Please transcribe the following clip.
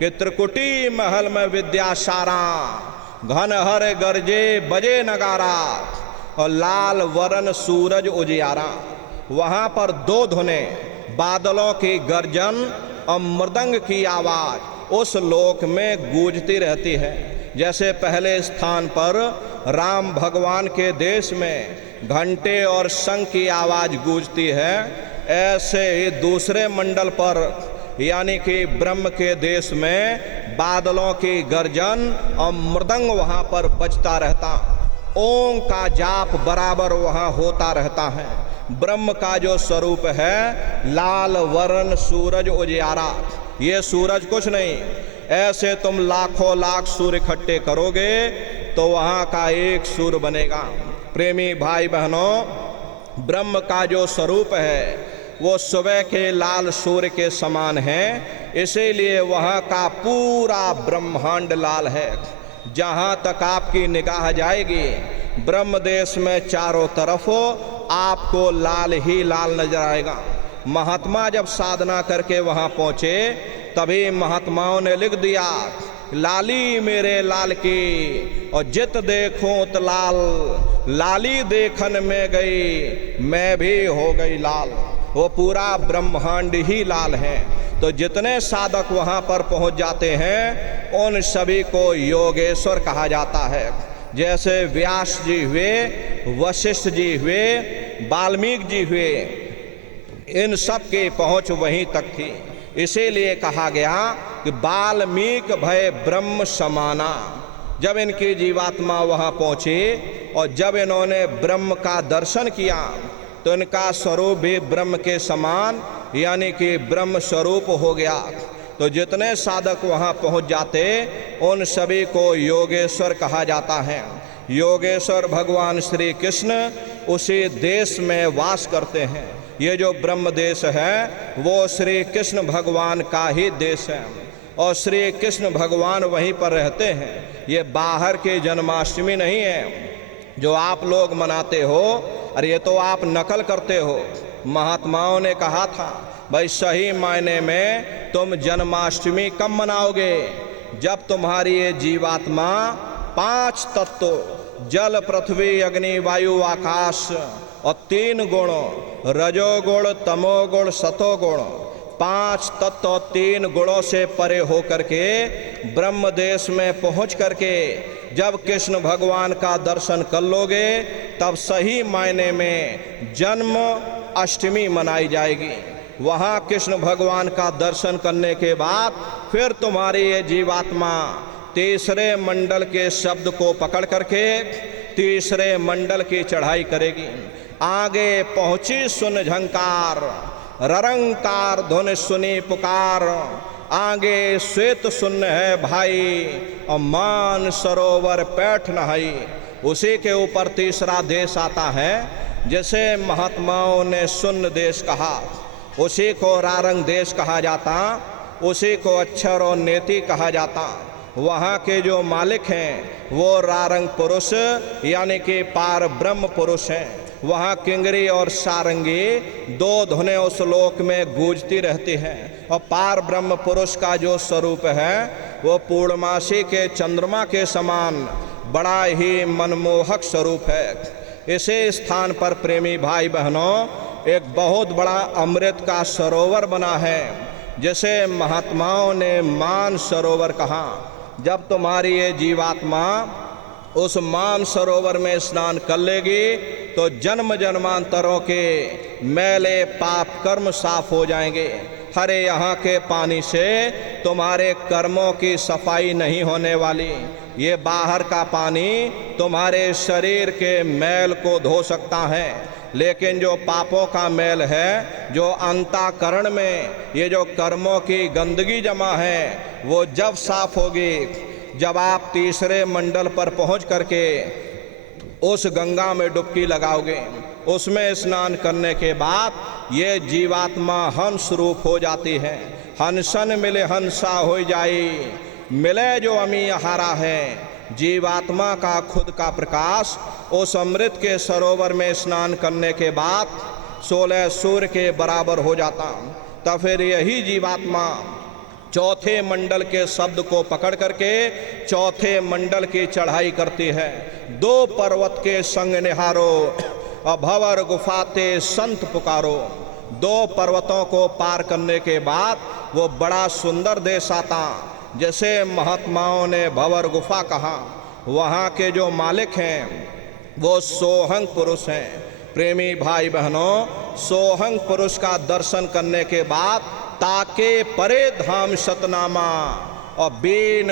कि त्रिकुटी महल में विद्या सारा, घन हर गरजे बजे नगारा, और लाल वरण सूरज उजियारा। वहाँ पर दो धुने, बादलों की गर्जन और मृदंग की आवाज उस लोक में गूंजती रहती है। जैसे पहले स्थान पर राम भगवान के देश में घंटे और शंख की आवाज गूंजती है, ऐसे ही दूसरे मंडल पर यानी कि ब्रह्म के देश में बादलों की गर्जन और मृदंग वहाँ पर बजता रहता। ओम का जाप बराबर वहाँ होता रहता है। ब्रह्म का जो स्वरूप है लाल वर्ण सूरज उजियारा, ये सूरज कुछ नहीं, ऐसे तुम लाखों लाख सूर्य इकट्ठे करोगे तो वहाँ का एक सूर्य बनेगा। प्रेमी भाई बहनों, ब्रह्म का जो स्वरूप है वो सुबह के लाल सूर्य के समान है, इसीलिए वहाँ का पूरा ब्रह्मांड लाल है। जहाँ तक आपकी निगाह जाएगी ब्रह्म देश में चारों तरफ आपको लाल ही लाल नजर आएगा। महात्मा जब साधना करके वहाँ पहुँचे तभी महात्माओं ने लिख दिया, लाली मेरे लाल की और जित देखूं तो लाल, लाली देखन में गई मैं भी हो गई लाल। वो पूरा ब्रह्मांड ही लाल है। तो जितने साधक वहाँ पर पहुँच जाते हैं उन सभी को योगेश्वर कहा जाता है। जैसे व्यास जी हुए, वशिष्ठ जी हुए, वाल्मीकि जी हुए, इन सब की पहुँच वहीं तक थी। इसीलिए कहा गया कि वाल्मीकि भय ब्रह्म समाना। जब इनकी जीवात्मा वहाँ पहुँची और जब इन्होंने ब्रह्म का दर्शन किया तो इनका स्वरूप भी ब्रह्म के समान यानी कि ब्रह्म स्वरूप हो गया। तो जितने साधक वहाँ पहुँच जाते उन सभी को योगेश्वर कहा जाता है। योगेश्वर भगवान श्री कृष्ण उसी देश में वास करते हैं। ये जो ब्रह्म देश है वो श्री कृष्ण भगवान का ही देश है और श्री कृष्ण भगवान वहीं पर रहते हैं। ये बाहर की जन्माष्टमी नहीं है जो आप लोग मनाते हो, अरे ये तो आप नकल करते हो। महात्माओं ने कहा था भाई सही मायने में तुम जन्माष्टमी कब मनाओगे, जब तुम्हारी ये जीवात्मा 5 तत्व जल पृथ्वी अग्नि वायु आकाश और 3 गुण रजोगुण तमोगुण सतोगुण 5 तत्व और 3 गुणों से परे हो करके ब्रह्म देश में पहुँच करके जब कृष्ण भगवान का दर्शन कर लोगे तब सही मायने में जन्म अष्टमी मनाई जाएगी। वहाँ कृष्ण भगवान का दर्शन करने के बाद फिर तुम्हारी ये जीवात्मा तीसरे मंडल के शब्द को पकड़ करके तीसरे मंडल की चढ़ाई करेगी। आगे पहुँची सुन झंकार, ररंकार धुन सुनी पुकार, आगे श्वेत सुन्न है भाई और मान सरोवर पैठ नहाई। उसी के ऊपर तीसरा देश आता है जिसे महात्माओं ने सुन्न देश कहा, उसी को रारंग देश कहा जाता, उसी को अक्षर और नेति कहा जाता। वहाँ के जो मालिक हैं वो रारंग पुरुष यानी कि पार ब्रह्म पुरुष हैं। वहाँ किंगरी और सारंगी 2 धुनें उस लोक में गूंजती रहती हैं और पार ब्रह्म पुरुष का जो स्वरूप है वो पूर्णमासी के चंद्रमा के समान बड़ा ही मनमोहक स्वरूप है। इसी स्थान पर प्रेमी भाई बहनों एक बहुत बड़ा अमृत का सरोवर बना है जिसे महात्माओं ने मान सरोवर कहा। जब तुम्हारी ये जीवात्मा उस मान सरोवर में स्नान कर लेगी तो जन्म जन्मांतरों के मैले पाप कर्म साफ हो जाएंगे। हरे यहाँ के पानी से तुम्हारे कर्मों की सफाई नहीं होने वाली। ये बाहर का पानी तुम्हारे शरीर के मैल को धो सकता है, लेकिन जो पापों का मैल है, जो अंतःकरण में ये जो कर्मों की गंदगी जमा है, वो जब साफ होगी, जब आप तीसरे मंडल पर पहुंच करके उस गंगा में डुबकी लगाओगे, उसमें स्नान करने के बाद ये जीवात्मा हंस रूप हो जाती है। हंसन मिले हंसा हो जाई, मिले जो अमी हारा है। जीवात्मा का खुद का प्रकाश उस अमृत के सरोवर में स्नान करने के बाद 16 सूर्य के बराबर हो जाता। तब फिर यही जीवात्मा चौथे मंडल के शब्द को पकड़ करके चौथे मंडल की चढ़ाई करती है। 2 पर्वत के संग निहारो, अभवर गुफाते संत पुकारो। 2 पर्वतों को पार करने के बाद वो बड़ा सुंदर देश आता। जैसे महात्माओं ने भंवर गुफा कहा, वहाँ के जो मालिक हैं वो सोहंग पुरुष हैं। प्रेमी भाई बहनों, सोहंग पुरुष का दर्शन करने के बाद ताके परे धाम सतनामा और बेन